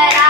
that